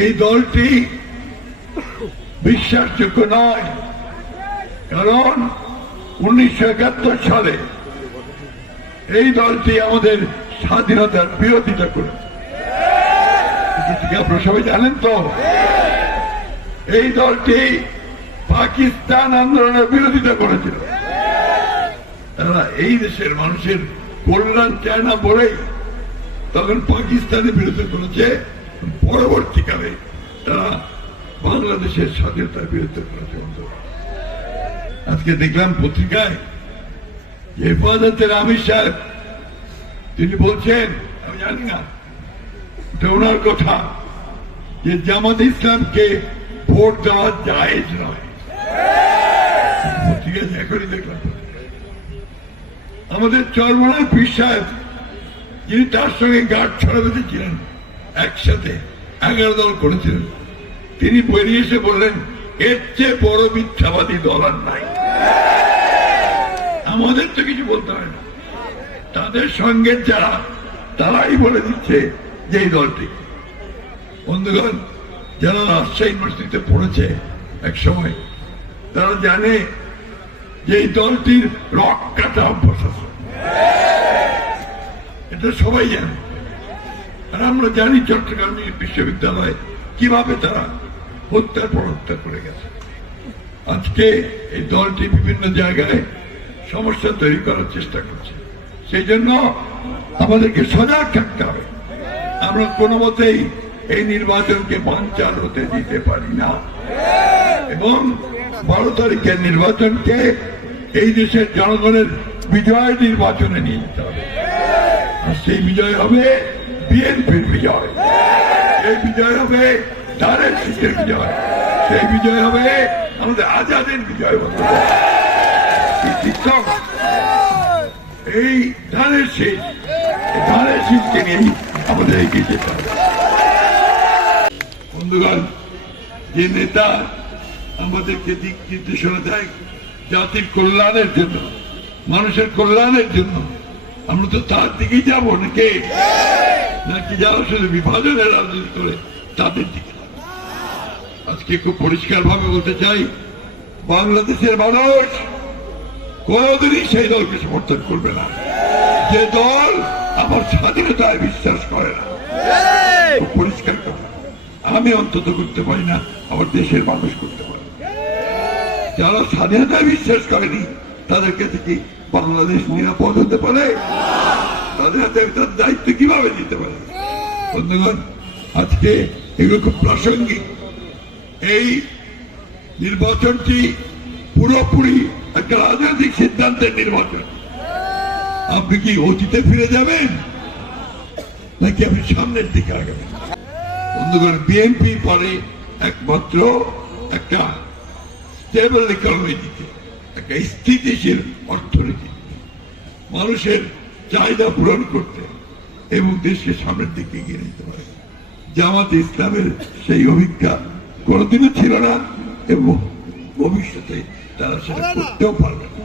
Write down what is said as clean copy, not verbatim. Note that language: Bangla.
এই দলটি বিশ্বাসযোগ্য নয়, কারণ 1971 সালে এই দলটি আমাদের স্বাধীনতার বিরোধিতা করেছে। আপনারা সবাই জানেন তো, এই দলটি পাকিস্তান আন্দোলনের বিরোধিতা করেছিল। তারা এই দেশের মানুষের কল্যাণ চায় না বলেই তখন পাকিস্তানের বিরুদ্ধে করেছে, পরবর্তীকালে তারা বাংলাদেশের স্বাধীনতার বিরুদ্ধে করেছে। আজকে দেখলাম পত্রিকায় যে হেফাজতের আমির সাহেব তিনি বলছেন, আমি জানি না এটা ওনার কথা, যে জামাত ইসলামকে ভোট দেওয়া জায়েজ নয়। পত্রিকায় এখনই দেখলাম আমাদের চরমনার পীর সাহেব, যিনি তার সঙ্গে গার্ড ছড়াতে ছিলেন, একসাথে 11 দল করেছিলেন, তিনি বেরিয়ে এসে বললেন এর চেয়ে বড় মিথ্যাবাদী দল আর নাই। আমাদের তো কিছু বলতে হয় না, তাদের সঙ্গে যারা তারাই বলে দিচ্ছে যে এই দলটি। বন্ধুগণ, যারা রাজশাহী ইউনিভার্সিটিতে পড়েছে এক সময়, তারা জানে যে এই দলটির রক কাটা অভ্যাস আছে, এটা সবাই জানে। আর আমরা জানি চট্টগ্রাম বিশ্ববিদ্যালয় কিভাবে তারা হত্যার পর হত্যা করে গেছে। আজকে এই দলটি বিভিন্ন জায়গায় সমস্যা তৈরি করার চেষ্টা করছে। সেই জন্য আমাদেরকে সজাগ থাকতে হবে। আমরা কোনো মতেই এই নির্বাচনকে বানচাল হতে দিতে পারি না, এবং 12 তারিখের নির্বাচনকে এই দেশের জনগণের বিজয় নির্বাচনে নিয়ে যেতে হবে। আর সেই বিজয় হবে বিএনপির বিজয়, সেই বিজয় হবে ধানের শীষের বিজয়, সেই বিজয় হবে আমাদের আজাদের বিজয়। এই ধানের শীষকে নিয়েই আমাদের এগিয়ে যেতে হবে। বন্ধুগণ, যে নেতা আমাদেরকে দিক নির্দেশনা দেয় জাতির কল্যাণের জন্য, মানুষের কল্যাণের জন্য, আমরা তো তার দিকেই যাবো নাকি যারা শুধু বিভাজনের রাজনীতি করে তাদের দিকে। আজকে খুব পরিষ্কার ভাবে বলতে চাই, বাংলাদেশের মানুষ কোনদিনই সেই দলকে সমর্থন করবে না যে দল আমার স্বাধীনতায় বিশ্বাস করে না। খুব পরিষ্কার কথা, আমি অন্তত করতে পারি না, আমার দেশের মানুষ করতে পারে। যারা স্বাধীনতায় বিশ্বাস করেনি তাদের কাছে কি বাংলাদেশ নিরাপদ হতে পারে? তাদের হাতে তার দায়িত্ব কিভাবে দিতে পারে? বন্ধুগণ, আজকে এগুলো খুব প্রাসঙ্গিক। এই নির্বাচনটি পুরোপুরি একটা রাজনৈতিক সিদ্ধান্তের নির্বাচন। আপনি কি অতীতে ফিরে যাবেন নাকি আপনি সামনের দিকে আগাবেন? বন্ধুগণ, বিএনপি পারে একমাত্র একটা স্টেবল ইকোনমি দিতে, একটা স্থিতিশীল অর্থনীতি, মানুষের চাহিদা পূরণ করতে এবং দেশকে সামনের দিকে এগিয়ে নিতে পারে। জামাত ইসলামের সেই অভিজ্ঞতা কোনোদিনও ছিল না এবং ভবিষ্যতে তারা সেটা করতেও পারবে না।